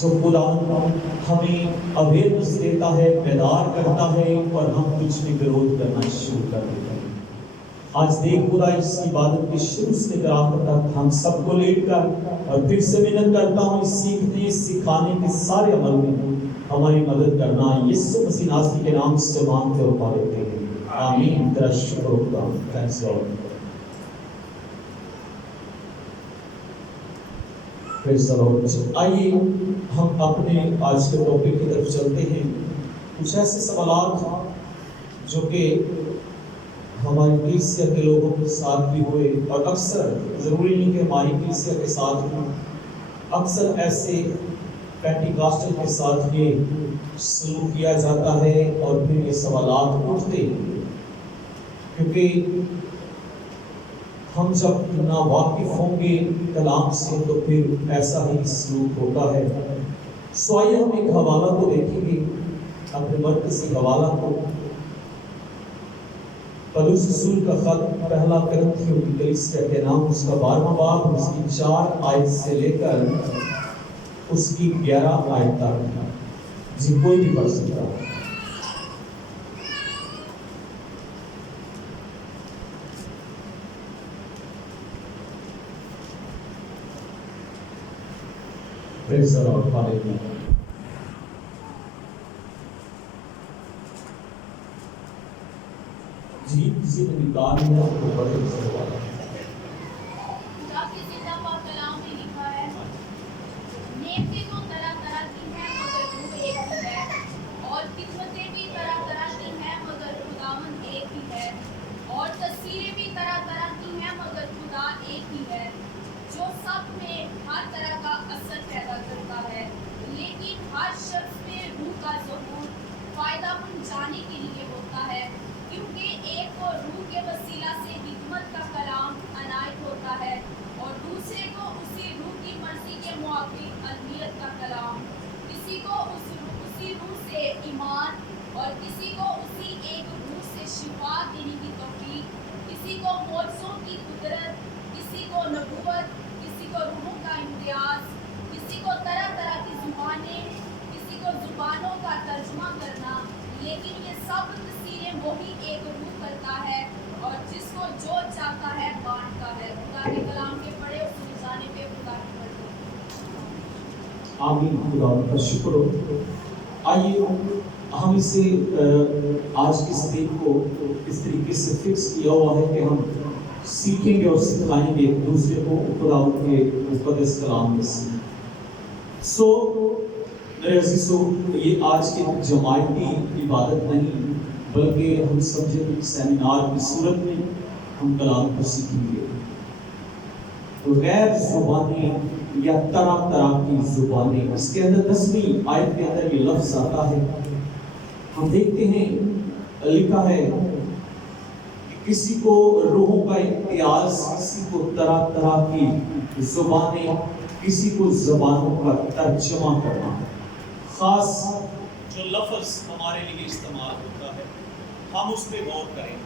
جو خدا ہمیں اویئرنس دیتا ہے، بیدار کرتا ہے اور ہم کچھ بھی وروध کرنا شروع کر دیتے ہیں۔ آج دیکھ خدا اس عبادت کے شروع سے لے کر تک ہم سب کو لیٹ کر اور پھر سے منت کرتا ہوں اس سیکھنے سکھانے کے سارے عمل میں ہماری مدد کرنا، یسوع مسیح ناصری کے نام سے مانگتے اور پا لیتے ہیں، آمین۔ تیرا شکر ہو خدا، تھینکس لارڈ۔ پریز دی لارڈ۔ آئیے ہم اپنے آج کے ٹاپک کی طرف چلتے ہیں۔ کچھ ایسے سوالات جو کہ ہماری کلیسیا کے لوگوں کے ساتھ بھی ہوئے، اور اکثر ضروری نہیں کہ ہماری کلیسیا کے ساتھ ہوں، اکثر ایسے پینٹیکاسٹل کے ساتھ یہ سلوک کیا جاتا ہے اور پھر یہ سوالات اٹھتے ہیں، کیونکہ ہم جب نا واقف ہوں گے کلام سے تو پھر ایسا ہی سلوک ہوتا ہے۔ سو آئیے ہم ایک حوالہ کو دیکھیں گے، اپنے مرکزی حوالہ کو، پولس رسول کا خط پہلا کرنتھیوں کی کلیسیا کے نام، اس کا 12واں باب، اس کی 4 آیت سے لے کر اس کی 11 آیت تک۔ جی کوئی بھی پڑھ سکتا ہے۔ پریز دی لارڈ، ہاللیلویا۔ جی کسی نے نکال لیا تو بڑے سوال ہے۔ خدا کے زندہ پاک کلام میں لکھا ہے، نیمتیں تو طرح طرح کی ہیں مگر روح ایک ہی ہے، اور خدمتیں بھی طرح طرح کی ہیں مگر خداوند ایک ہی ہے، اور تصویریں بھی طرح طرح کی ہیں مگر خدا ایک ہی ہے، جو سب میں ہر طرح کا اثر پیدا کرتا ہے، لیکن ہر شخص میں روح کا ظہور فائدہ پہنچانے کے لیے ہوتا ہے، کیونکہ ایک کو روح کے وسیلہ سے حکمت کا کلام عنایت ہوتا ہے، اور دوسرے کو اسی روح کی مرضی کے موافق علمیت کا کلام، کسی کو اسی روح سے ایمان، اور کسی کو اسی ایک روح سے شفا دینے کی توفیق، کسی کو معجزوں کی قدرت، کسی کو نبوت، کسی کو روحوں کا امتیاز، کسی کو طرح طرح کی زبانیں، کسی کو زبانوں کا ترجمہ کرنا، لیکن یہ سب تصویریں وہی ایک روح کرتا ہے، اور جس کو جو چاہتا ہے بانٹتا ہے۔ خدا کے کلام کے پڑھے اور سمجھانے پہ خدا کی برکت۔ آمین۔ خدا کا شکر ہو۔ آئیے ہم اسے آج کی دن کو اس طریقے سے فکس کیا ہوا ہے کہ ہم سیکھیں گے اور سکھائیں گے ایک دوسرے کو خدا کے مقدس کلام میں سے۔ سو میرے عزیزو، یہ آج کی جماعتی عبادت نہیں بلکہ ہم سمجھے کہ سیمینار کی صورت میں ہم کلام کو سیکھیں گے۔ غیر زبانیں یا طرح طرح کی زبانیں، اس کے اندر 10ویں آیت کے اندر یہ لفظ آتا ہے۔ ہم دیکھتے ہیں لکھا ہے کہ کسی کو روحوں کا امتیاز، کسی کو طرح طرح کی زبانیں، کسی کو زبانوں کا ترجمہ کرنا۔ خاص جو لفظ ہمارے لیے استعمال ہوتا ہے ہم اس پہ غور کریں گے۔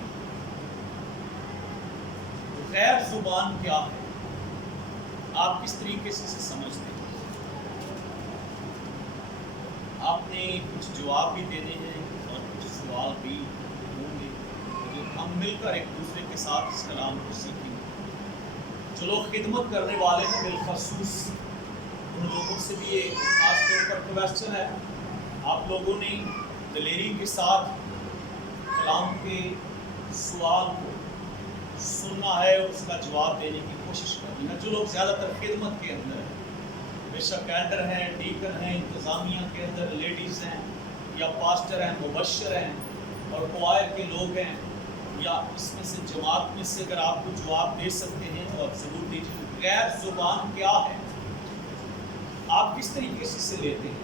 غیر زبان کیا ہے؟ آپ کس طریقے سے اسے سمجھتے ہیں؟ آپ نے کچھ جواب بھی دینے ہیں اور کچھ سوال بھی ہوں گے، جو ہم مل کر ایک دوسرے کے ساتھ اس کلام کو سیکھیں گے۔ جو لوگ خدمت کرنے والے ہیں بالخصوص ان لوگوں سے بھی ایک خاص طور پر کویسچن ہے، آپ لوگوں نے دلیری کے ساتھ کلام کے سوال کو سننا ہے اور اس کا جواب دینے کی کوشش کرنی ہے۔ جو لوگ زیادہ تر خدمت کے اندر ہیں، بے شک کیڈر ہیں، ڈیکن ہیں، انتظامیہ کے اندر لیڈیز ہیں، یا پاسٹر ہیں، مبشر ہیں، اور کوائر کے لوگ ہیں، یا اس میں سے جماعت میں سے اگر آپ کو جواب دے سکتے ہیں تو آپ ضرور دیجیے۔ غیر زبان کیا ہے؟ آپ کس طریقے سے اسے لیتے ہیں؟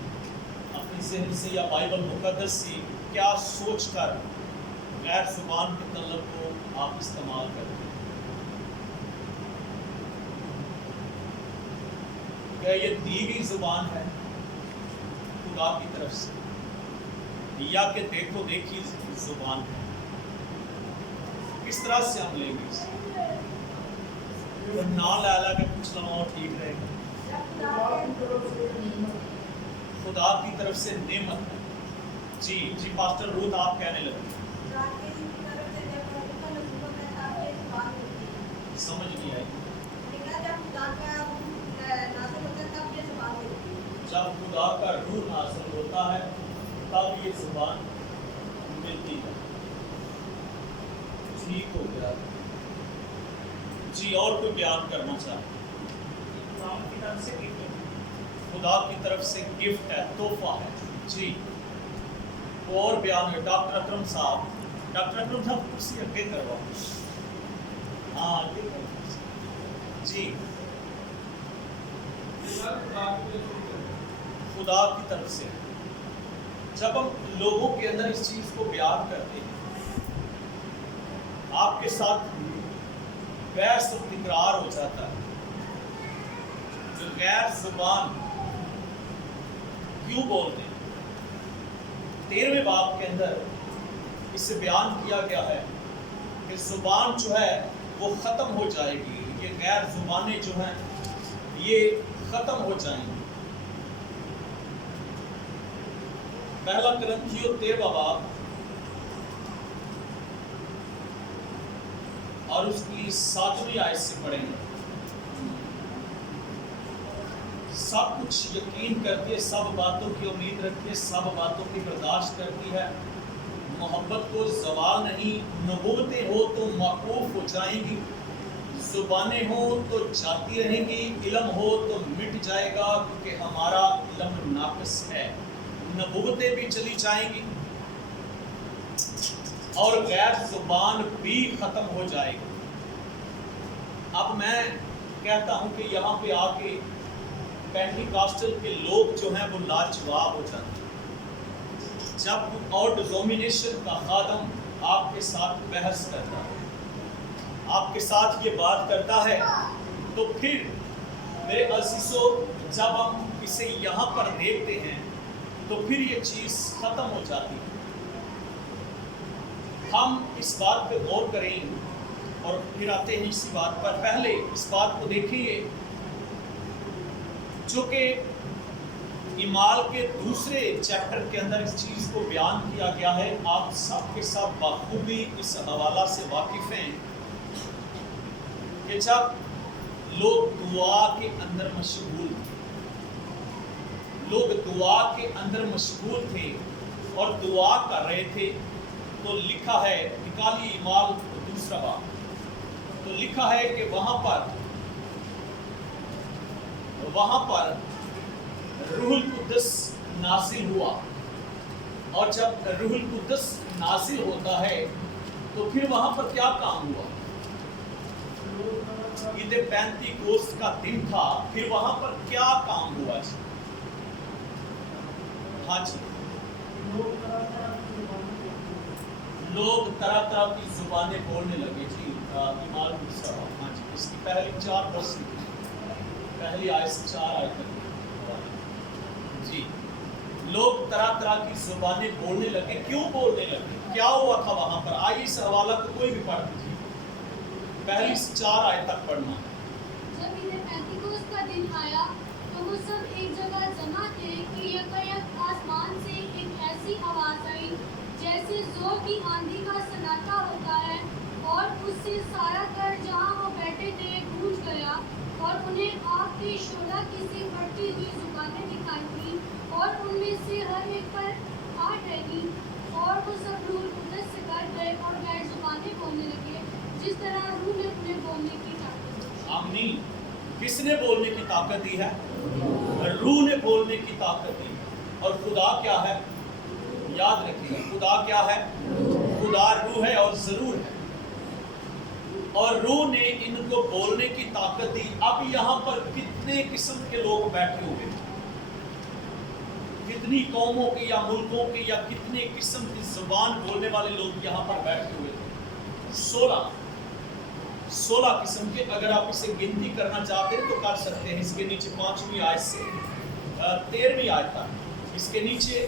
اپنے ذہن سے یا بائبل مقدس سے کیا سوچ کر غیر زبان کے طلب کو آپ استعمال کرتے ہیں؟ کیا یہ دی گئی زبان ہے خدا کی طرف سے، یا کہ دیکھو دیکھی زبان ہے؟ کس طرح سے ہم لیں گے اسے؟ نہ لا کے کچھ لمحہ ٹھیک رہے گا۔ खुदा की तरफ से नेमत है। जी जी पास्टर रूथ आप कहने लगे। समझ नहीं आई। जब खुदा का रूह नाज़िल होता है तब ये जुबान मिलती है। ठीक हो गया जी। और कोई बयान करना चाहे? खुदा की तरफ से गिफ्ट है, तोहफा है जी। और बयान है डॉक्टर अकरम साहब। डॉक्टर अकरम साहब कुर्सी आगे करवाओ। हाँ आगे करवाओ जी। खुदा की तरफ से जब हम लोगों के अंदर इस चीज को बयान करते हैं, आपके साथ बहस और तकरार हो जाता है। जो गैर जुबान क्यों बोलते हैं? 13वें बाब के अंदर इससे बयान किया गया है कि जुबान जो है वो ख़त्म हो जाएगी। ये गैर जुबानें जो हैं ये ख़त्म हो जाएंगी। पहला कुरिन्थियों 13वां बाब और उसकी 7वीं आयत से पढ़ेंगे। सब कुछ यकीन करती है, सब बातों की उम्मीद रखती है, सब बातों की बर्दाश्त करती है, मोहब्बत को ज़वाल नहीं। नबूवतें हो तो मौकूफ़ हो जाएंगी, ज़ुबानें हो तो जाती रहेंगी, इल्म हो तो मिट जाएगा क्योंकि हमारा इल्म नाक़िस है। नबूवतें भी चली जाएंगी और गैर ज़ुबान भी ख़त्म हो जाएगी। अब मैं कहता हूँ कि यहाँ पे आके पेंटिकॉस्टल के लोग जो हैं वो लाजवाब हो जाते हैं। जब और डिनोमिनेशन का खादम आपके साथ बहस करता है, आपके साथ ये बात करता है, तो फिर मेरे अज़ीज़ों जब हम इसे यहाँ पर देखते हैं तो फिर ये चीज़ ख़त्म हो जाती है। हम इस बात पे गौर करें और फिर आते हैं इसी बात पर। पहले इस बात को देखिए जो कि ईमाल के दूसरे चैप्टर के अंदर इस चीज़ को बयान किया गया है। आप सब के सब बखूबी इस हवाला से वाकिफ़ हैं कि जब लोग दुआ के अंदर मशगूल थे, लोग दुआ के अंदर मशगूल थे और दुआ कर रहे थे, तो लिखा है, निकालिए ईमाल दूसरा बाब, तो लिखा है कि वहाँ पर रूहुल कुद्दस नाजिल हुआ। और जब रूहुल कुद्दस नाजिल होता है तो फिर वहाँ पर क्या काम हुआ? ईद पेंतीकोस्त का दिन था, फिर वहाँ पर क्या काम हुआ जी? हाँ जी, लोग तरह तरह की जुबानें बोलने लगे जी। ईमाल दूसरा, हाँ जी, इसकी पहली 4 वर्ष पहली आयत से 4 आयत तक जी। लोग तरह तरह की जुबानें बोलने लगे। क्यों बोलने लगे? क्या हुआ था वहाँ पर? आइए इस हवाला को कोई भी पढ़ दीजिए, पहली से 4 आयत तक पढ़ना। जब ईद पेंतीकोस्त का दिन आया तो वो सब एक जगह जमा थे कि यकायक आसमान से एक ऐसी आवाज़ आई जैसे जोर की आंधी का सन्नाटा होता है, और उससे सारा घर जहाँ वो बैठे थे गूंज गया, और उन्हें आग की शोला की सी बढ़ती हुई जुबानें दिखाई दी, और उनमें से हर एक पर आ ठहरी, और वो सब रूह कुद्दस से कर गए और गैर जुबानें बोलने लगे, जिस तरह रूह ने उन्हें बोलने की ताकत दी। आमीन। किसने बोलने की ताकत दी है? रूह ने बोलने की ताकत दी। और खुदा क्या है? याद रखिए, खुदा क्या है? खुदा रूह है और जरूर है, और रूह ने इनको बोलने की ताकत दी। अब यहाँ पर कितने किस्म के लोग बैठे हुए हैं, कितनी कौमों के या मुल्कों के या कितने किस्म की जुबान बोलने वाले लोग यहाँ पर बैठे हुए थे। 16 किस्म के। अगर आप इसे गिनती करना चाहते हैं तो कर सकते हैं। इसके नीचे 5वीं आयत से 13वीं आयत तक इसके नीचे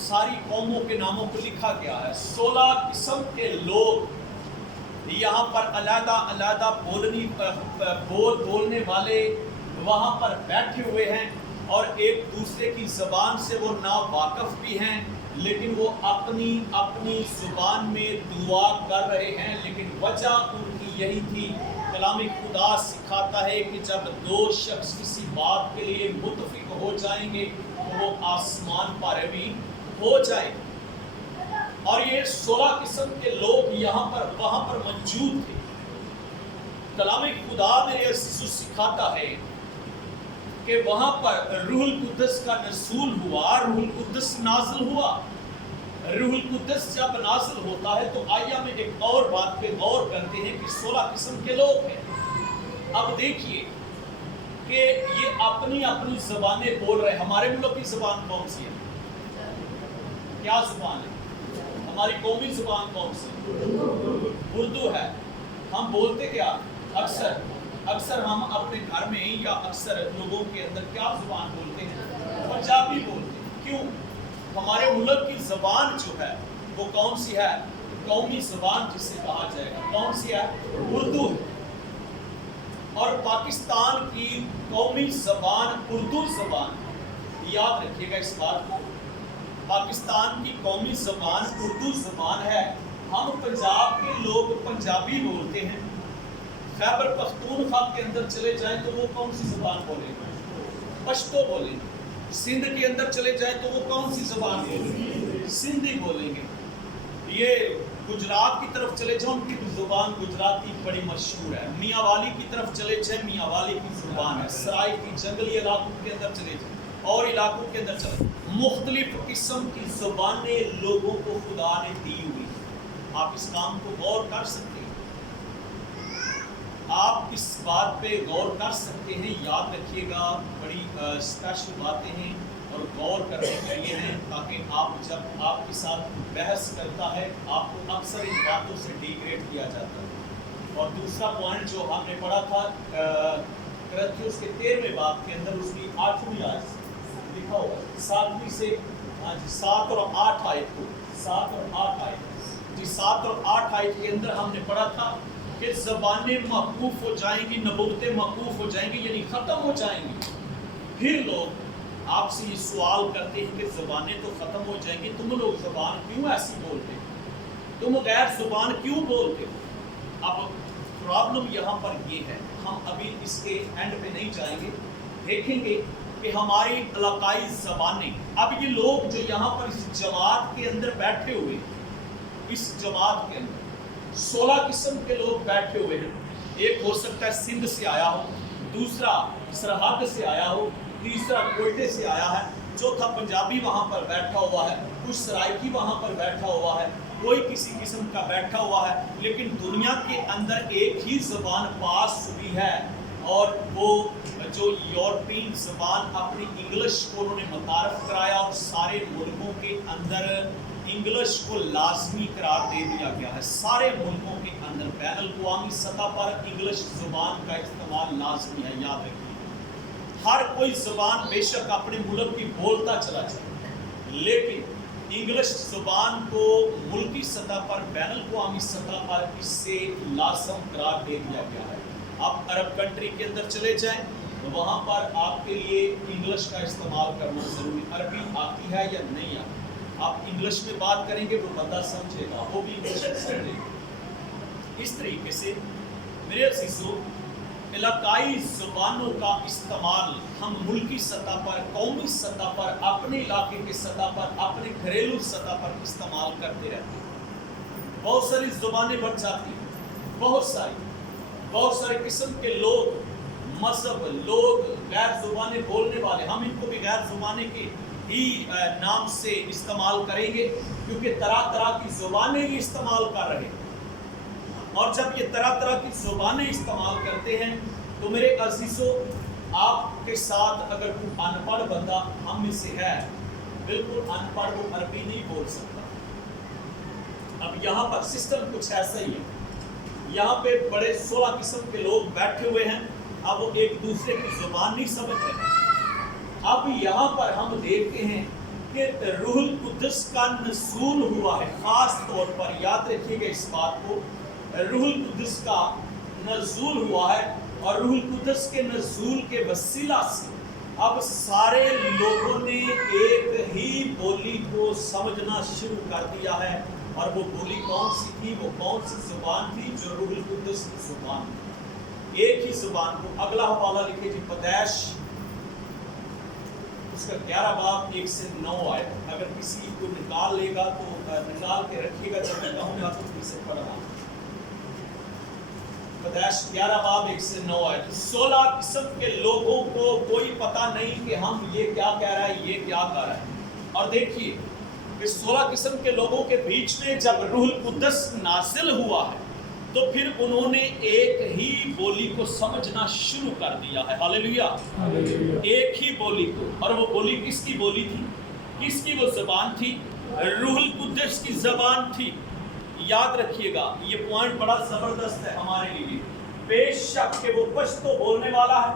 सारी कौमों के नामों को लिखा गया है। 16 किस्म के लोग यहाँ पर अलग-अलग बोलने वाले वहाँ पर बैठे हुए हैं। اور ایک دوسرے کی زبان سے وہ ناواقف بھی ہیں، لیکن وہ اپنی اپنی زبان میں دعا کر رہے ہیں، لیکن وجہ ان کی یہی تھی۔ کلام خدا سکھاتا ہے کہ جب دو شخص کسی بات کے لیے متفق ہو جائیں گے تو وہ آسمان پر بھی ہو جائے گے۔ اور یہ 16 قسم کے لوگ یہاں پر وہاں پر موجود تھے۔ کلام خدا میرے عزیزو سکھاتا ہے کہ وہاں پر روح القدس کا نزول ہوا، روح القدس نازل ہوا۔ روح القدس جب نازل ہوتا ہے تو آئیے ہم ایک اور بات پہ غور کرتے ہیں کہ 16 قسم کے لوگ ہیں۔ اب دیکھیے کہ یہ اپنی اپنی زبانیں بول رہے ہیں۔ ہمارے ملک کی زبان کون سی ہے؟ کیا زبان ہے؟ ہماری قومی زبان کون سی ہے؟ اردو ہے۔ ہم بولتے کیا؟ اکثر ہم اپنے گھر میں یا اکثر لوگوں کے اندر کیا زبان بولتے ہیں؟ پنجابی بولتے ہیں۔ کیوں؟ ہمارے ملک کی زبان جو ہے وہ کون سی ہے؟ قومی زبان جسے کہا جائے گا کون سی ہے؟ اردو ہے۔ اور پاکستان کی قومی زبان اردو زبان ہے۔ یاد رکھیے گا اس بات کو، پاکستان کی قومی زبان اردو زبان ہے۔ ہم پنجاب کے لوگ پنجابی بولتے ہیں، خیبر پختونخوا کے اندر چلے جائیں تو وہ کون سی زبان بولیں گے؟ پشتو بولیں گے۔ سندھ کے اندر چلے جائیں تو وہ کون سی زبان بولیں گے؟ سندھی بولیں گے۔ یہ گجرات کی طرف چلے جائیں، ان کی زبان گجراتی بڑی مشہور ہے۔ میاں والی کی طرف چلے جائیں، میاں والی کی زبان ہے۔ سرائی کی جنگلی علاقوں کے اندر چلے جائیں اور علاقوں کے اندر چلے، مختلف قسم کی زبانیں لوگوں کو خدا نے دی ہوئی۔ آپ اس کام کو غور کر سکتے ہیں، آپ اس بات پہ غور کر سکتے ہیں۔ یاد رکھیے گا، بڑی اسپیشل باتیں ہیں اور غور کرنے کے لیے ہیں، تاکہ آپ جب آپ کے ساتھ بحث کرتا ہے آپ کو اکثر ان باتوں سے ڈیگریڈ کیا جاتا ہے۔ اور دوسرا پوائنٹ جو ہم نے پڑھا تھا کرنتھیوس کے 13ویں باب کے اندر، اس کی 8ویں آیت لکھا ہوا 7ویں سے 7 اور 8 آیت کو 7 اور 8 آیت جی 7 اور 8 آیت کے اندر ہم نے پڑھا تھا کہ زبانیں موقوف ہو جائیں گی، نبوتیں موقوف ہو جائیں گی، یعنی ختم ہو جائیں گی۔ پھر لوگ آپ سے یہ سوال کرتے ہیں کہ زبانیں تو ختم ہو جائیں گی، تم لوگ زبان کیوں ایسی بولتے ہیں؟ تم غیر زبان کیوں بولتے ہو؟ اب پرابلم یہاں پر یہ ہے، ہم ابھی اس کے اینڈ پہ نہیں جائیں گے، دیکھیں گے کہ ہماری علاقائی زبانیں، اب یہ لوگ جو یہاں پر اس جماعت کے اندر بیٹھے ہوئے، اس جماعت کے اندر 16 قسم کے لوگ بیٹھے ہوئے ہیں۔ ایک ہو سکتا ہے سندھ سے آیا ہو، دوسرا سرحد سے آیا ہو، تیسرا کوئٹے سے آیا ہے، چوتھا پنجابی وہاں پر بیٹھا ہوا ہے، کچھ سرائکی وہاں پر بیٹھا ہوا ہے، کوئی کسی قسم کا بیٹھا ہوا ہے، لیکن دنیا کے اندر ایک ہی زبان پاس ہوئی ہے، اور وہ جو یورپین زبان اپنی انگلش کو انہوں نے متعارف کرایا، اور سارے ملکوں کے اندر انگلش کو لازمی قرار دے دیا گیا ہے۔ سارے ملکوں کے اندر بین الاقوامی سطح پر انگلش زبان کا استعمال لازمی ہے۔ یاد رکھیے، ہر کوئی زبان بے شک اپنے ملک کی بولتا چلا جائے، لیکن انگلش زبان کو ملکی سطح پر، بین الاقوامی سطح پر اس سے لازم قرار دے دیا گیا ہے۔ آپ عرب کنٹری کے اندر چلے جائیں تو وہاں پر آپ کے لیے انگلش کا استعمال کرنا ضروری۔ عربی آتی ہے یا نہیں آتی، آپ انگلش میں بات کریں گے وہ بندہ سمجھے گا، وہ بھی انگلش میں سمجھے گا۔ اس طریقے سے میرے عزیزو، علاقائی زبانوں کا استعمال ہم ملکی سطح پر، قومی سطح پر، اپنے علاقے کی سطح پر، اپنے گھریلو سطح پر استعمال کرتے رہتے ہیں۔ بہت ساری زبانیں بڑھ جاتی ہیں، بہت سارے قسم کے لوگ، مذہب لوگ، غیر زبانیں بولنے والے، ہم ان کو بھی غیر زبانیں کے ہی نام سے استعمال کریں گے، کیونکہ طرح طرح کی زبانیں ہی استعمال کر رہے ہیں۔ اور جب یہ طرح طرح کی زبانیں استعمال کرتے ہیں تو میرے عزیزو، آپ کے ساتھ اگر کوئی ان پڑھ بندہ ہم میں سے ہے، بالکل ان پڑھ، وہ عربی نہیں بول سکتا۔ اب یہاں پر سسٹم کچھ ایسا ہی ہے، یہاں پہ بڑے 16 قسم کے لوگ بیٹھے ہوئے ہیں، اب وہ ایک دوسرے کی زبان نہیں سمجھ رہے۔ اب یہاں پر ہم دیکھتے ہیں کہ روح القدس کا نزول ہوا ہے، خاص طور پر یاد رکھیے گا اس بات کو، روح القدس کا نزول ہوا ہے، اور روح القدس کے نزول کے وسیلہ سے अब सारे लोगों ने एक ही बोली को समझना शुरू कर दिया है, और वो बोली कौन सी थी, वो कौन सी जुबान थी, जो रूहुल कुद्दुस की जुबान थी। एक ही जुबान को। अगला हवाला लिखे जी, पैदाइश उसका 11 बाब 1 से 9 आए। अगर किसी को निकाल लेगा तो निकाल के रखिएगा, जब मैं कहूँगा तो फिर से पढ़ना। पैदाइश 11 बाब 1 से 9 आए। 16 किस्म के लोगों को कोई पता नहीं कि हम ये क्या कह रहा है, ये क्या कर रहा है। और देखिए, इस 16 किस्म के लोगों के बीच में जब रूहुल कुद्दुस नाज़िल हुआ है, तो फिर उन्होंने एक ही बोली को समझना शुरू कर दिया है। हालेलुया। एक ही बोली को। और वो बोली किसकी बोली थी, किसकी वो ज़बान थी? रूहुल कुद्दुस की ज़बान थी। याद रखिएगा, ये पॉइंट बड़ा ज़बरदस्त है हमारे लिए। बेशक कि वो पश्तो बोलने वाला है,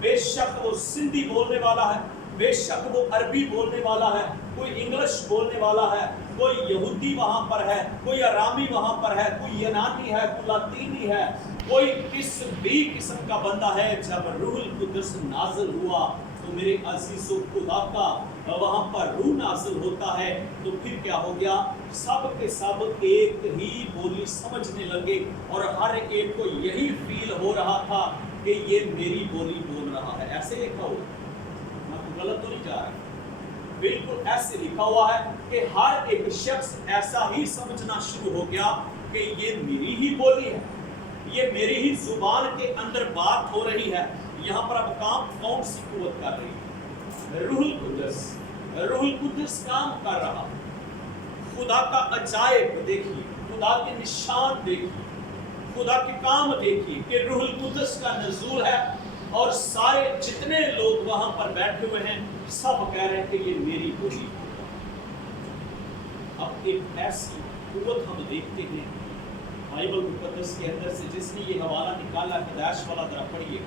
बेशक वो सिंधी बोलने वाला है, बेशक वो अरबी बोलने वाला है, कोई इंग्लिश बोलने वाला है, कोई यहूदी वहाँ पर है, कोई अरामी वहाँ पर है, कोई यूनानी है, कोई लातीनी है, कोई किस भी किस्म का बंदा है। जब रूहुल कुद्दुस नाज़िल हुआ तो मेरे अज़ीज़ों, खुदा का वहाँ पर रूह नाज़िल होता है, तो फिर क्या हो गया? सब के सब एक ही बोली समझने लगे, और हर एक को यही फील हो रहा था कि ये मेरी बोली बोल रहा है। ऐसे लिखा हुआ, मैं तो गलत तो नहीं जा रहा, बिल्कुल ऐसे लिखा हुआ है कि हर एक शख्स ऐसा ही समझना शुरू हो गया कि ये मेरी ही बोली है, ये मेरी ही जुबान के अंदर बात हो रही है। यहाँ पर अब काम कौन सी कुव्वत कर रही है? रूहुल कुद्दुस। रूहुल कुद्दुस काम कर रहा। खुदा का अजायब देखिए, खुदा के निशान देखिए, खुदा के काम देखिए कि रूहुल कुद्दुस का नज़ूल है, और सारे जितने लोग वहां पर बैठे हुए हैं सब कह रहे हैं कि ये मेरी बोली। अब एक ऐसी कुव्वत हम देखते हैं बाइबल मुकद्दस के अंदर से, जिसने ये हवाला निकाला, पैदाइश वाला जरा पढ़िए।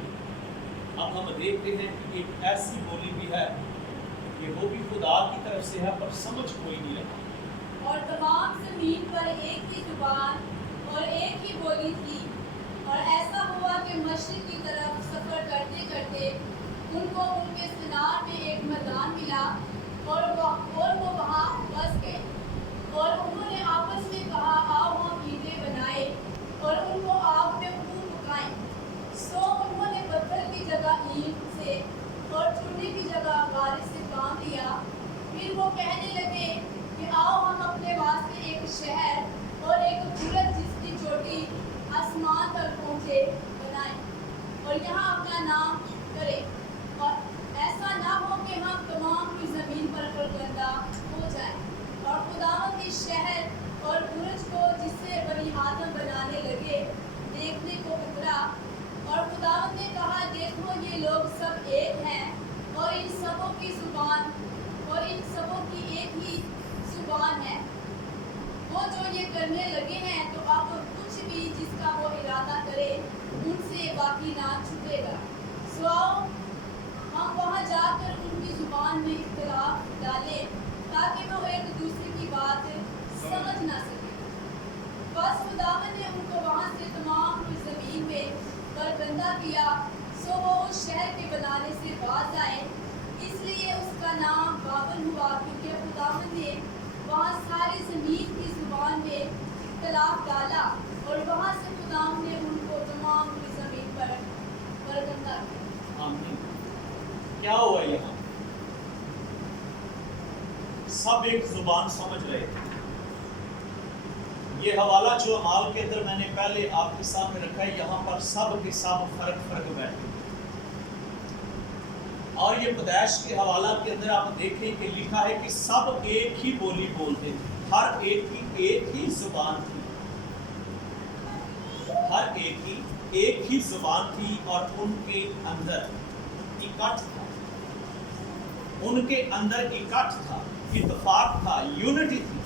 अब हम देखते हैं कि एक ऐसी बोली भी है कि वो भी खुदा की तरफ से है, पर समझ कोई नहीं रहा। और तमाम ज़मीन पर एक ही जुबान और एक ही बोली थी। और ऐसा हुआ कि मशरिक़ की तरफ सफ़र करते करते उनको उनके सिनार में एक मैदान मिला, और वो वहाँ बस गए। और उन्होंने आपस में कहा, आओ हम ईंटें बनाए और उनको आग में खूब पकाएं। सो उन्होंने पत्थर की जगह ईंट से और चूने की जगह बारिश से काम लिया। फिर वो कहने लगे कि आओ हम अपने वास्ते एक शहर और एक बुरुज जिसकी चोटी आसमान तक पहुँचे बनाएं, और यहाँ अपना नाम करें, और ऐसा ना हो कि हम तमाम की ज़मीन पर गंदा हो जाए। और खुदावंद इस शहर और बुरुज को जिससे बनी आदम बनाने लगे देखने को उतरा, और खुदावंद ने कहा, देखो ये लोग सब एक हैं, और इन सबों की एक ही जुबान है। वो जो ये करने लगे हैं, तो अब कुछ भी जिसका वो इरादा करे उनसे बाकी ना छूटेगा। सो आओ हम वहाँ जाकर उनकी जुबान में इख्तिलाफ डालें, ताकि वो एक दूसरे की बात समझ ना सके। बस खुदावंद ने उनको वहाँ से तमाम ज़मीन में बरगंदा किया, सो वो उस शहर के बनाने से बाज आए। इसलिए उसका नाम बाबल हुआ, क्योंकि खुदावंद ने वहाँ सारी ज़मीन की जुबान में इख्तिलाफ डाला, और वहाँ से खुदावंद ने उनको तमाम ज़मीन पर बरगंदा किया। आमीन। क्या हुआ यहाँ? सब एक जुबान समझ रहे थे। ये हवाला जो अमाल के अंदर मैंने पहले आपके सामने रखा है, यहाँ पर सब के सब फर्क बैठे। और ये पैदाइश के हवाला के अंदर आप देखें कि लिखा है कि सब एक ही बोली बोलते थे, हर एक ही जुबान थी, हर एक ही जुबान थी, और उनके अंदर इकट्ठ था, उनके अंदर इकट्ठ था, इत्तेफाक था, यूनिटी थी।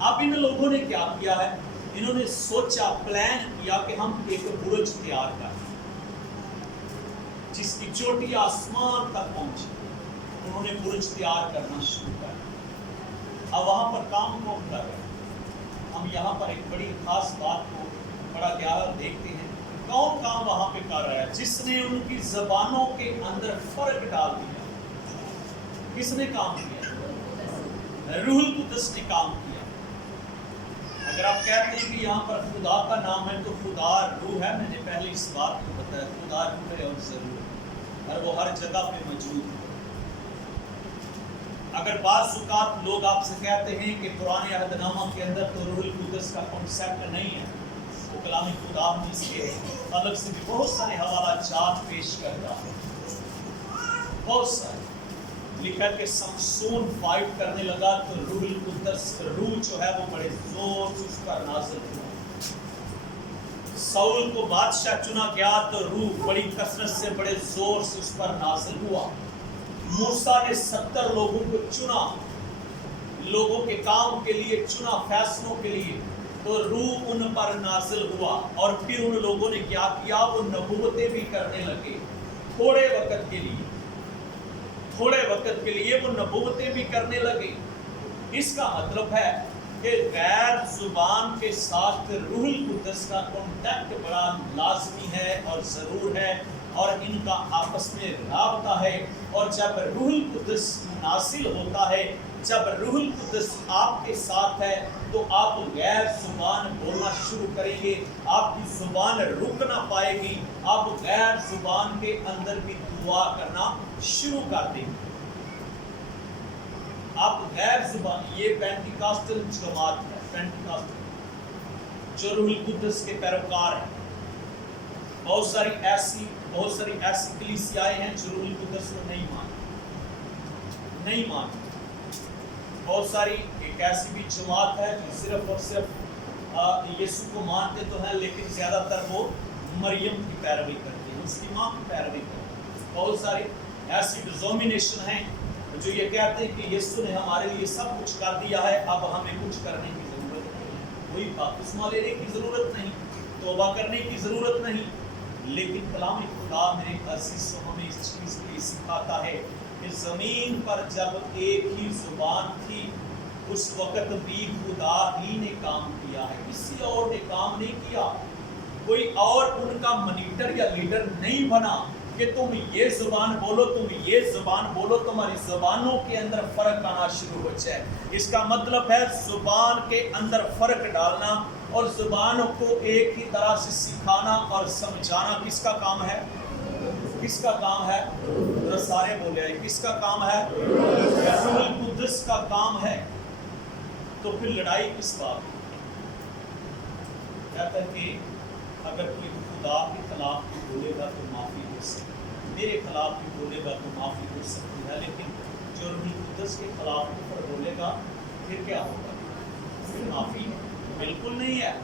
अब इन लोगों ने क्या किया है? इन्होंने सोचा, प्लान किया कि हम एक बुरुज तैयार करें जिसकी चोटी आसमान तक पहुंचे। उन्होंने बुरुज तैयार करना शुरू किया। अब वहां पर काम कौन कर रहे हैं? हम यहाँ पर एक बड़ी खास बात को बड़ा ध्यान देखते हैं कौन काम वहां पे कर रहा है? जिसने उनकी जबानों के अंदर फर्क डाल दिया। किसने काम किया? रूहुल कुद्दस ने काम किया। अगर आप कहते हैं कि यहाँ पर खुदा का नाम है तो खुदा रूह है, मैंने पहले इस बात को बताया, खुदा रूह है और जरूर है और वो हर जगह पे मौजूद है। अगर बाज़ औक़ात लोग आपसे कहते हैं कि पुराने अहदनामा के अंदर तो रूहुल कुद्दस का कॉन्सेप्ट नहीं है, तो कलाम खुदा में इसके अलग से भी बहुत सारे हवाला जात पेश करता है। बहुत सारे लिखा कि समसून फाइट करने लगा तो रूहुल कुद्दस रूह जो है वो बड़े जोर से उस पर नाज़िल हुआ। साउल को बादशाह चुना गया तो रूह बड़ी कसरत से बड़े जोर से उस पर नाज़िल हुआ। मूसा ने 70 लोगों को चुना, लोगों के काम के लिए चुना, फैसलों के लिए, तो रूह उन पर नाज़िल हुआ और फिर उन लोगों ने क्या किया? वो नबूवतें भी करने लगे। थोड़े वक्त के लिए वो नबूवतें भी करने लगे। इसका मतलब है कि गैर जुबान के साथ रूहुल कुद्दस का कॉन्टैक्ट बड़ा लाजमी है और ज़रूर है और इनका आपस में राबता है। और जब रूहुल कुद्दस नासिल होता है, जब रूहुल कुद्दस आपके साथ है तो आप गैर जुबान बोलना शुरू करेंगे, आपकी जुबान रुक ना पाएगी, आप गैर जुबान के अंदर भी दुआ करना शुरू कर देंगे। आप गैर जुबान, ये पेंटिकॉस्टल जमात है, पेंटिकॉस्टल जो रूहुल कुद्दस के पैरोकार हैं। बहुत सारी ऐसी कलीसियाएं हैं जो रूहुल कुद्दस को नहीं मानती। बहुत सारी एक ऐसी भी जमात है जो सिर्फ और सिर्फ यीशु को मानते तो हैं, लेकिन ज़्यादातर वो मरियम की पैरवी करते हैं, उसकी माँ की पैरवी करते हैं। बहुत सारी ऐसी डिनोमिनेशन हैं जो ये कहते हैं कि यीशु ने हमारे लिए सब कुछ कर दिया है, अब हमें कुछ करने की ज़रूरत नहीं है, कोई बपतिस्मा लेने की ज़रूरत नहीं, तौबा करने की ज़रूरत नहीं। लेकिन कलाम खुदा में अज़ीज़ हमें इस चीज़ के लिए सिखाता है कि ज़मीन पर जब एक ही ज़ुबान थी, उस वक़्त भी खुदा ही ने काम किया है, किसी और ने काम नहीं किया। कोई और उनका मॉनिटर या लीडर नहीं बना कि तुम ये ज़ुबान बोलो, तुम ये ज़ुबान बोलो, तुम्हारी ज़ुबानों के अंदर फ़र्क आना शुरू हो जाए। इसका मतलब है ज़ुबान के अंदर फ़र्क डालना और ज़ुबानों को एक ही तरह से सिखाना और समझाना किसका काम है? किसका काम है? तो सारे बोले हैं, किसका काम है? रूहुल कुद्दस का काम है। तो फिर लड़ाई किस बात? कहता है कि अगर कोई खुदा के खिलाफ भी बोलेगा तो माफ़ी हो सकती है, मेरे खिलाफ भी बोलेगा तो माफ़ी हो सकती है, लेकिन जो रूहुल कुद्दस के खिलाफ ऊपर बोलेगा फिर क्या होगा? फिर माफ़ी बिल्कुल नहीं है।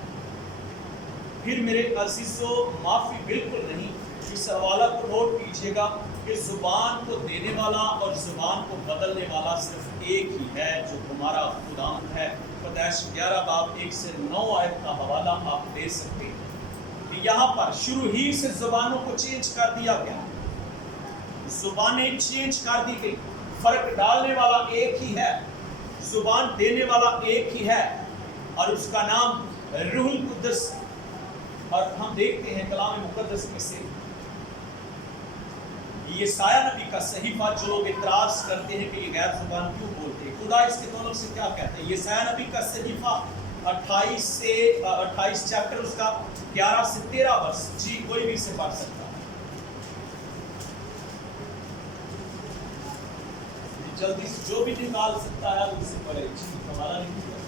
फिर मेरे अज़ीज़ों, माफ़ी बिल्कुल नहीं। इस हवाला को नोट कीजिएगा कि ज़ुबान को देने वाला और ज़ुबान को बदलने वाला सिर्फ एक ही है, जो हमारा खुदावंद है। पैदाइश 11 बाब 1 से 9 आयत का हवाला आप दे सकते हैं कि यहाँ पर शुरू ही से ज़ुबानों को चेंज कर दिया गया, ज़ुबानें चेंज कर दी गई। फ़र्क डालने वाला एक ही है, ज़ुबान देने वाला एक ही है और उसका नाम रूहुल कुद्दस। और हम देखते हैं कलाम मुक़द्दस में से यशायाह नबी का सहीफा, जो लोग इतराज़ करते हैं कि ये गैर ज़ुबान क्यों बोलते हैं, खुदा इसके तौर से क्या कहते हैं? यशायाह नबी का सहीफा 28 चैप्टर उसका 11 से 13 वर्ष, जी कोई भी इसे पढ़ सकता है। जल्दी से जो भी निकाल सकता है उसे पढ़े, जी हमारा नहीं किया।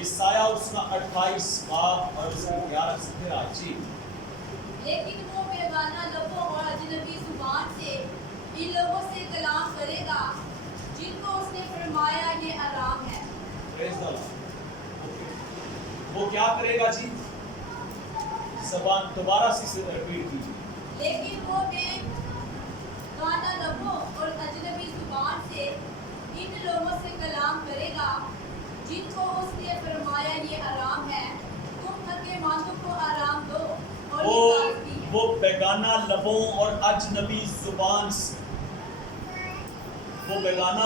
यशायाह उसका 28 बाब और उसका 11 से 13, जी। लेकिन वो बेगाना लबों और अजनबी जुबान से इन लोगों से कलाम करेगा जिनको उसने फरमाया ये आराम है। वो क्या करेगा जी? ज़बान दोबारा से रिपीट कीजिए। लेकिन वो बेगाना लबों और अजनबी जुबान से इन लोगों से कलाम करेगा जिनको उसने फरमाया ये आराम है। तुम थके मांदों को आराम दो और वो बेगाना लबों और अजनबी जुबान से, वो वो बेगाना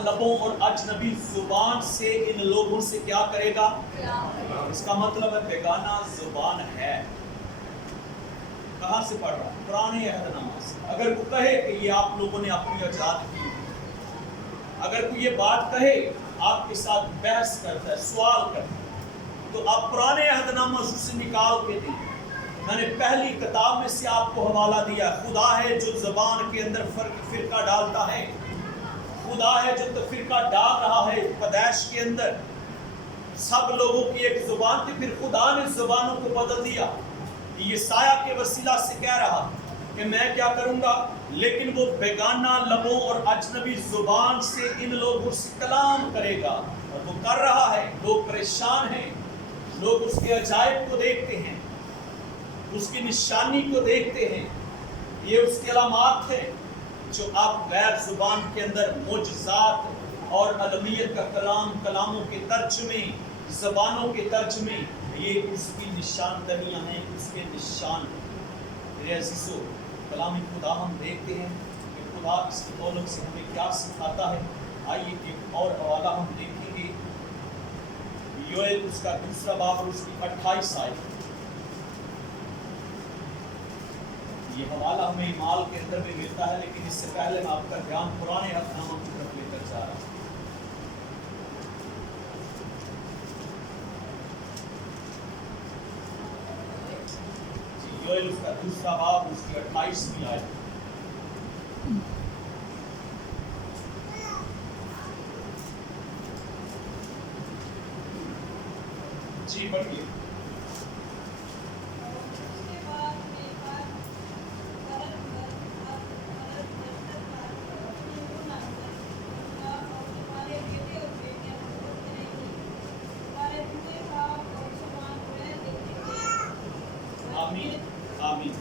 लबों और अजनबी जुबान से इन लोगों से क्या करेगा। इसका मतलब है बेगाना जुबान है। कहाँ से पढ़ रहा है? पुराने अहदनामा से। अगर वो कहे कि ये आप लोगों ने अपनी औजात की, अगर कोई ये बात कहे, आपके साथ बहस करता है, सवाल करता है, तो आप पुराने अहदनामा से निकाल के दें। मैंने पहली किताब में से आपको हवाला दिया। खुदा है जो ज़बान के अंदर फिरका डालता है, खुदा है जो तफरीका डाल रहा है पैदाइश के अंदर। सब लोगों की एक जुबान थी, फिर खुदा ने जुबानों को बदल दिया। ये साया के वसीला से कह रहा कि मैं क्या करूंगा, लेकिन वो बेगाना लबों और अजनबी जुबान से इन लोगों से कलाम करेगा। और वो कर रहा है। लोग परेशान हैं, लोग उसके अजायब को देखते हैं, उसकी निशानी को देखते हैं। ये उसके अलामात हैं जो आप गैर जुबान के अंदर मोजज़ात और अलमियत का कलामों के तर्जुमे, ज़बानों के तर्जुमे, ये उसकी निशानदहियाँ हैं, उसके निशान। मेरे अज़ीज़ों, कलाम खुदा हम देखते हैं कि खुदा इस तौलक से हमें क्या सिखाता है। आइए एक और हवाला हम देखेंगे, योएल उसका 2 बाब और उसकी 28 आयत। ये हवाला हमें ईमाल के अंदर भी मिलता है, लेकिन इससे पहले मैं आपका ध्यान पुराने अहदनामा की तरफ लेकर जा रहा हूँ। योएल उसका 2 बाब उसकी 28वीं आयत। जी पढ़िए। आमीन।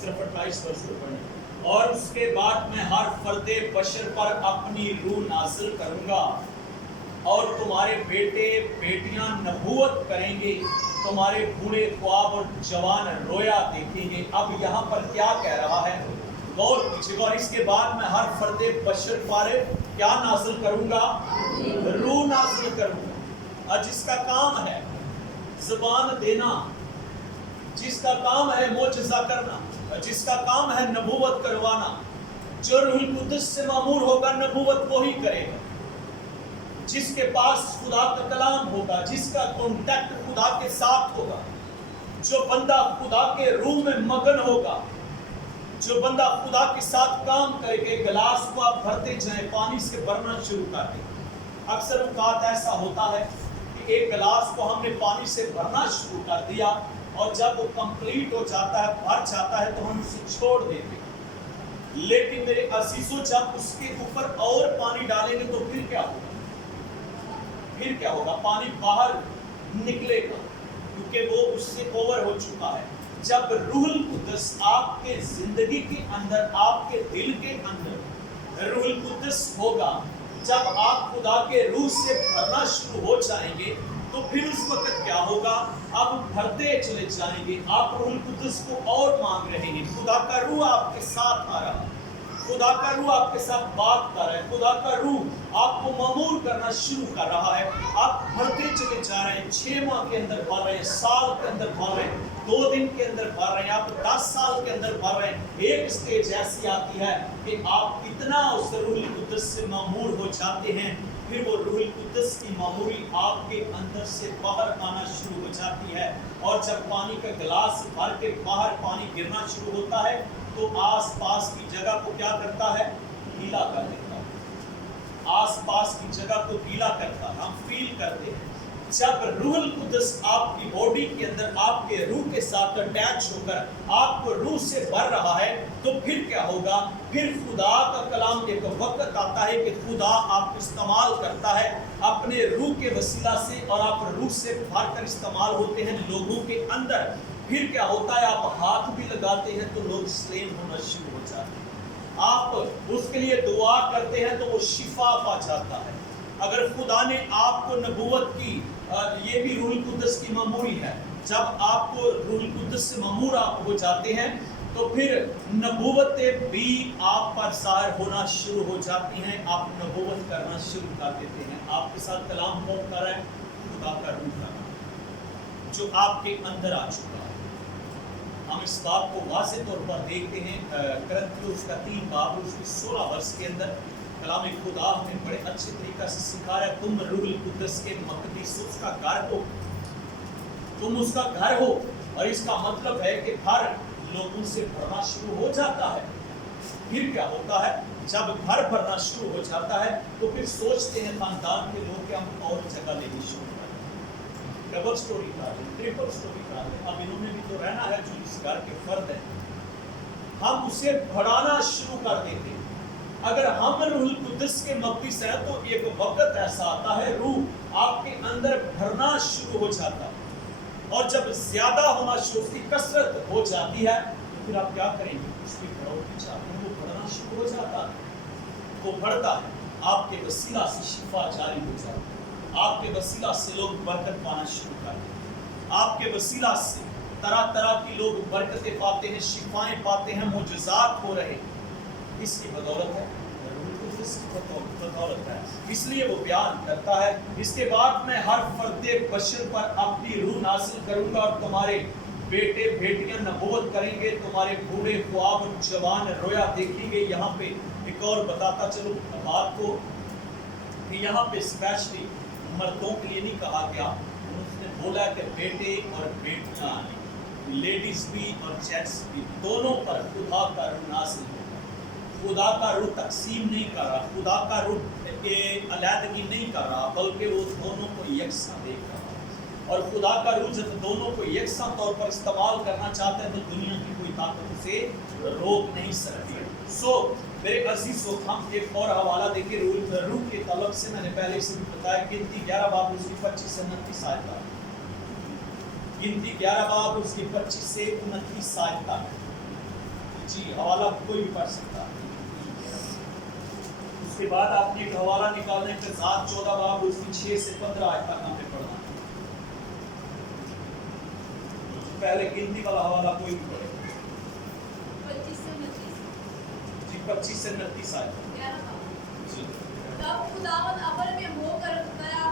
सिर्फ 28 वर्ष को पढ़ने। और उसके बाद मैं हर फर्दे बशर पर अपनी रूह नाज़िल करूंगा और तुम्हारे बेटे बेटियां नबूवत करेंगे, तुम्हारे बूढ़े ख्वाब और जवान रोया देखेंगे। अब यहाँ पर क्या कह रहा है, गौर कीजिएगा। और इसके बाद मैं हर फर्दे बशर पर क्या नाज़िल करूंगा, रूह नाज़िल करूंगा। और जिसका काम है ज़बान देना, जिसका काम है मोजज़ा करना, जिसका काम है नबूवत करवाना, जो रूहुल कुद्दस से मामूर होगा नबूवत वो ही करेगा। जिसके पास खुदा का कलाम होगा, जिसका कॉन्टैक्ट खुदा के साथ होगा, जो बंदा खुदा के रूह में मगन होगा, जो बंदा खुदा के साथ काम करेगा। गिलास को आप भरते जाएं, पानी से भरना शुरू कर दें। अक्सर औक़ात ऐसा होता है कि एक गिलास को हमने पानी से भरना शुरू कर दिया और जब वो कंप्लीट हो जाता है, भर जाता है, तो हम उसे छोड़ देते हैं। लेकिन मेरे अजीजों, जब उसके ऊपर और पानी डालेंगे तो फिर क्या होगा? फिर क्या होगा? पानी बाहर निकलेगा, क्योंकि वो उससे ओवर हो चुका है। जब रूहुल कुद्दस आपके जिंदगी के अंदर, आपके दिल के अंदर रूहुल कुद्दस होगा, जब आप खुदा के रूह से भरना शुरू हो जाएंगे, तो फिर उस वक्त क्या होगा? आप भरते चले जाएंगे, आप रूहुल कुद्दस को और मांग रहे हैं। खुदा का रूह आपके साथ आ रहा है, खुदा का रूह आपके साथ बात कर रहा है, खुदा का रूह आपको मामूर करना शुरू कर रहा है। आप भरते चले जा रहे हैं, 6 माह के अंदर भर रहे हैं, साल के अंदर भर रहे हैं, 2 दिन के अंदर भर रहे हैं, आप 10 साल के अंदर भर रहे हैं। एक स्टेज ऐसी आती है कि आप इतना उस रूहुल कुद्दस से मामूर हो जाते हैं, फिर वो रूहुल कुद्दस की मामूरी आपके अंदर से बाहर आना शुरू हो जाती है। और जब पानी का गिलास भर के बाहर पानी गिरना शुरू होता है, तो आस पास की जगह को क्या करता है? गीला कर देता है। आस पास की जगह को गीला करता है। हम फील करते हैं जब रूहुल कुद्दस आपकी बॉडी के अंदर आपके रूह के साथ अटैच होकर आपको रूह से भर रहा है, तो फिर क्या होगा? फिर खुदा का कलाम एक वक्त आता है कि खुदा आपको इस्तेमाल करता है अपने रूह के वसीला से, और आप रूह से भर कर इस्तेमाल होते हैं लोगों के अंदर। फिर क्या होता है? आप हाथ भी लगाते हैं तो लोग स्लेम होना शुरू हो जाते हैं। आप उसके लिए दुआ करते हैं तो वो शिफा पा जाता है। अगर खुदा ने आपको नबूवत की, ये भी रूहुल कुद्दस की मामूरी है। जब आपको रूहुल कुद्दस से मामूर आप हो जाते हैं, तो फिर नबूवतें भी आप पर ज़ाहिर होना शुरू हो जाती हैं, आप नबूवत करना शुरू कर देते हैं। आपके साथ कलाम कौन कर रहा है? खुदा का रूह कर रहा है, जो आपके अंदर आ चुका है। हम इस बात को वाज़ेह तौर पर देखते हैं करंथियों का 3 बाब उसके 16 वर्ष के अंदर कलाम खुदा हमें बड़े अच्छे तरीक़े से सिखा रहा है, तुम रूहुल कुद्दस के मक़दस उसका घर हो, तुम उसका घर हो। और इसका मतलब है कि हर लोगों से भरना शुरू हो जाता है। फिर क्या होता है? जब घर भरना शुरू हो जाता है तो फिर सोचते हैं खानदान के लोग कि हम और जगह लेनी शुरू करें, डबल स्टोरी कर लें, ट्रिपल स्टोरी कर लें। अब इन्होंने भी तो रहना है जो इस घर के फर्द हैं, हम उसे बढ़ाना शुरू कर देते हैं। अगर हम रूहुल कुद्दस के मक़दस हैं तो एक वक्त ऐसा आता है रूह आपके अंदर भरना शुरू हो जाता है, और जब ज़्यादा होना शुरू, उसकी कसरत हो जाती है तो फिर आप क्या करेंगे? उसकी बढ़ोतरी चाहते हैं, वो बढ़ना शुरू हो जाता है, वो बढ़ता है। आपके वसीला से शिफा जारी हो जाती है, आपके वसीला से लोग बरकत पाना शुरू करते हैं, आपके वसीला से तरह तरह की लोग बरकतें पाते हैं, शिफाएं पाते हैं, मुजज़ात हो रहे हैं। इसकी बदौलत है, बदौलत है। इसलिए वो बयान करता है, इसके बाद मैं हर फर्दे बशर पर अपनी रूह नाज़िल करूंगा और तुम्हारे बेटे बेटियां नबूवत करेंगे, तुम्हारे बूढ़े ख्वाब और जवान रोया देखेंगे। यहाँ पे एक और बताता चलो बात को कि यहाँ पे स्पेशली मर्दों के लिए नहीं कहा गया, उसने बोला कि बेटे और बेटियां, लेडीज भी और जेंट्स भी, दोनों पर खुदा का रूह नाज़िल होगा। खुदा का रूह तकसीम नहीं कर रहा, खुदा का रूह अलहदगी नहीं कर रहा, बल्कि वो दोनों को यकसा देख रहा है। और खुदा का रूह जब दोनों को यकसा तौर पर इस्तेमाल करना चाहता है तो दुनिया की कोई ताकत उसे रोक नहीं सकती। सो मेरे अजीज़ों, हम एक और हवाला देखिए रूह के तलब से। मैंने पहले से भी बताया, गिनती 11 बाब उसकी 25 से 29 आयत तक, गिनती 11 बाब उसकी 25 से 29 आयत तक। जी, हवाला कोई भी पढ़ सकता है। उसके बाद आपने एक हवाला निकालने के साथ 14 बाब उसकी 6 से 15 आयत तक हमें पढ़ना। पहले गिनती वाला हवाला कोई भी पढ़े। 25 से 29। जी, 25 से 29 आयत। जी। तब खुदावंद अब्र में होकर उतरा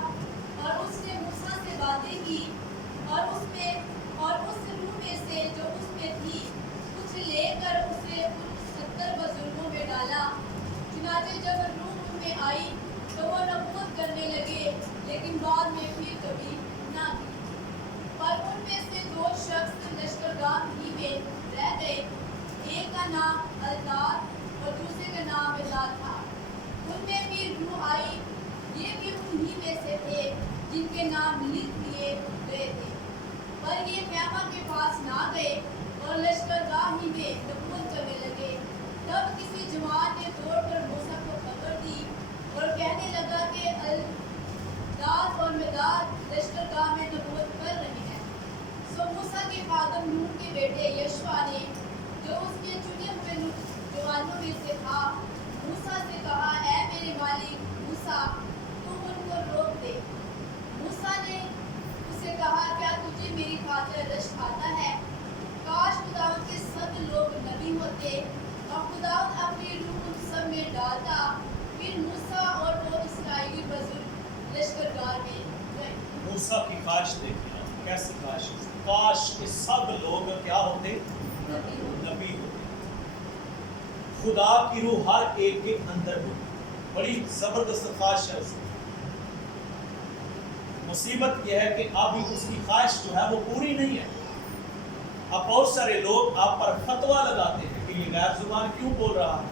और उसने मूसा से बातें की, और उस रूह में से जो उसमें थी कुछ लेकर उसे उन 70 बुजुर्गों में डाला। चुनांचे जब रूह में आई तो वो नबूवत करने लगे, लेकिन बाद में फिर कभी ना की। पर उनमें से 2 शख्स लश्करगाह ही में रह गए, एक का नाम अल्तार और दूसरे का नाम बिलाल था। उनमें भी रूह आई, ये भी उन्हीं में से थे जिनके नाम लिख लिए गए थे, पर ये क़यामा के पास ना गए और लश्करगाह ही में नबूवत करने लगे। तब किसी जवान ने दौड़कर मूसा को खबर दी और कहने लगा कि अल्तार और मेदाद लश्करगाह में नबूवत कर रहे हैं। सो मूसा के फादर नून के बेटे यशवा ने, जो उसके चुने हुए जवानों में से था, मूसा से कहा, ऐ मेरे मालिक मूसा, तुम उनको रोक दे। मूसा ने उसे कहा, क्या तुझे मेरी खातिर रश्क आता है? काश खुदावंद के सब लोग नबी होते और खुदावंद अपनी रूह उन सब में डालता। फिर मूसा और वो इस्राएली बुजुर्ग लश्करगाह में गए। मूसा की ख्वाहिश देखिए, कैसी ख्वाहिश? काश के सब लोग क्या होते? नबी होते। खुदा की रूह हर एक के अंदर होती, बड़ी जबरदस्त ख्वाहिश है उसकी। मुसीबत यह है कि अभी उसकी ख्वाहिश जो है वो पूरी नहीं है। अब बहुत सारे लोग आप पर फतवा लगाते हैं कि ये गैर जुबान क्यों बोल रहा है,